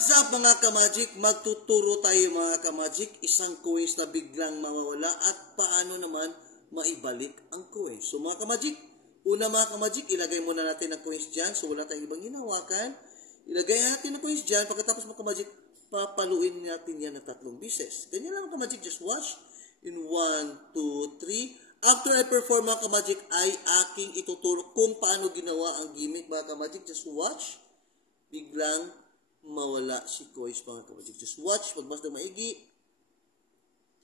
What's up mga ka-magic? Magtuturo tayo mga ka-magic, isang coins na biglang mawawala at paano naman maibalik ang coins. So mga ka-magic, una mga ka-magic, ilagay muna natin ang coins dyan. So wala tayong ibang hinawakan. Ilagay natin ang coins dyan. Pagkatapos mga ka-magic, papaluin natin yan ng 3 beses. Ganyan lang mga ka-magic, just watch. In 1, 2, 3. After I perform mga ka-magic, ay aking ituturo kung paano ginawa ang gimmick mga ka-magic. Just watch. Biglang mawala si coins mga ka-magic. Just watch, pagbas na maigi.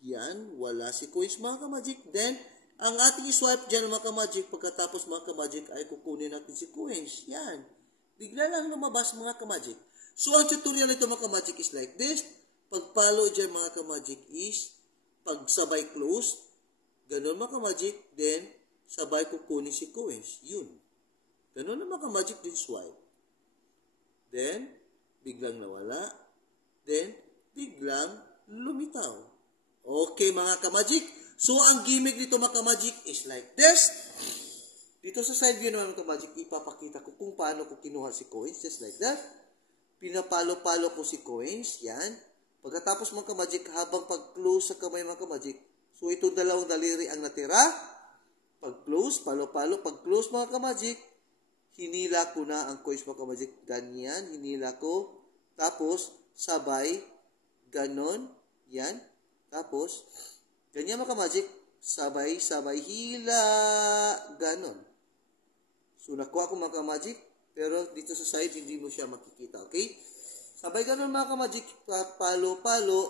Yan, wala si coins mga ka-magic. Then, ang ating swipe dyan mga ka-magic, pagkatapos mga ka-magic ay kukunin natin si coins. Yan, bigla lang lumabas mga ka-magic. So, ang tutorial ito mga ka-magic is like this. Pag-follow dyan mga ka-magic is, pag sabay close, ganun mga ka-magic, then, sabay kukunin si coins. Yun. Ganun na mga ka-magic din swipe. Then, biglang nawala. Then, biglang lumitaw. Okay, mga ka-magic. So, ang gimmick dito, mga ka-magic, is like this. Dito sa side view naman, mga ka-magic, ipapakita ko kung paano ko kinuha si coins. Just like that. Pinapalo-palo ko si coins. Yan. Pagkatapos, mga ka-magic, habang pag-close sa kamay, mga ka-magic, so, ito dalawang daliri ang natira. Pag-close, palo-palo. Pag-close, mga ka-magic, hinila ko na ang coins mga ka-magic. Ganyan, hinila ko. Tapos, sabay, ganon. Yan. Tapos, ganyan mga ka-magic. Sabay, sabay, hila. Ganon. So, nakuha ko mga ka-magic. Pero, dito sa side, hindi mo siya makikita. Okay? Sabay ganon mga ka-magic. Palo, palo.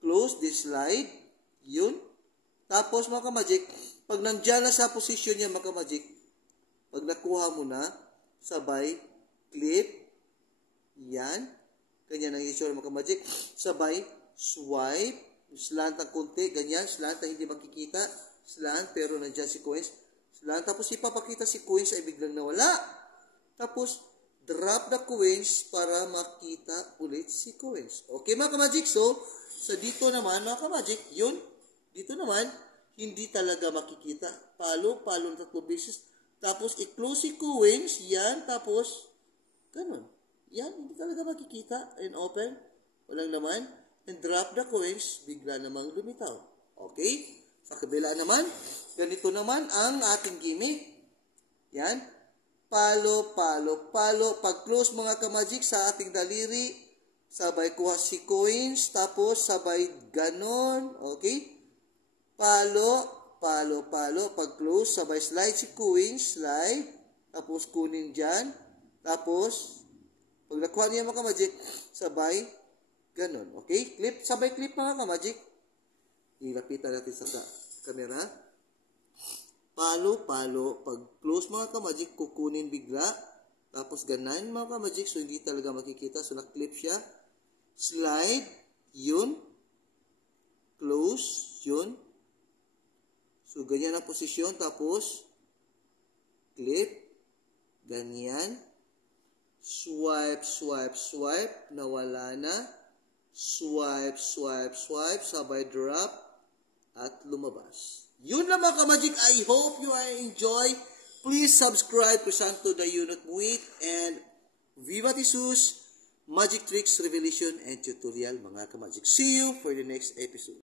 Close this slide. Yun. Tapos, mga ka-magic, pag nandiyan na sa position niya mga ka-magic, pag nakuha mo na, sabay, clip, yan, ganyan ang issue mga ka-magic, sabay, swipe, slant ang konti, ganyan, slant na hindi makikita, slant, pero nandiyan si coins, slant, tapos ipapakita si coins ay biglang nawala, tapos, drop the coins para makita ulit si coins. Okay mga ka-magic, so, sa dito naman mga ka-magic, yun, dito naman, hindi talaga makikita, palo ng 3 beses, tapos, i-close si coins, yan, tapos, ganun. Yan, hindi talaga makikita, and open, walang laman, and drop the coins, bigla namang lumitaw. Okay? Sa kabila naman, ganito naman ang ating gimmick. Yan, palo, palo, palo, pag-close mga ka-magic sa ating daliri, sabay kuha si coins, tapos sabay ganon, okay? Palo, palo, palo, pag-close, sabay slide si coins, slide, tapos kunin dyan, tapos, pag nakuha niya mga ka-magic, sabay, ganon, okay? Clip, sabay clip mga ka-magic. Ilapitan natin sa camera. Palo, palo, pag-close mga ka-magic, kukunin bigla, tapos ganan mga ka-magic, so hindi talaga makikita, so na-clip siya. Slide, yun, close, yun. So, ganyan ang posisyon. Tapos, clip. Ganyan. Swipe, swipe, swipe. Nawala na. Swipe, swipe, swipe. Sabay drop. At lumabas. Yun lang mga ka-magic. I hope you enjoy. Please subscribe to Santo the Unit Week. And Viva Jesus, Magic Tricks, Revelation, and Tutorial mga ka-magic. See you for the next episode.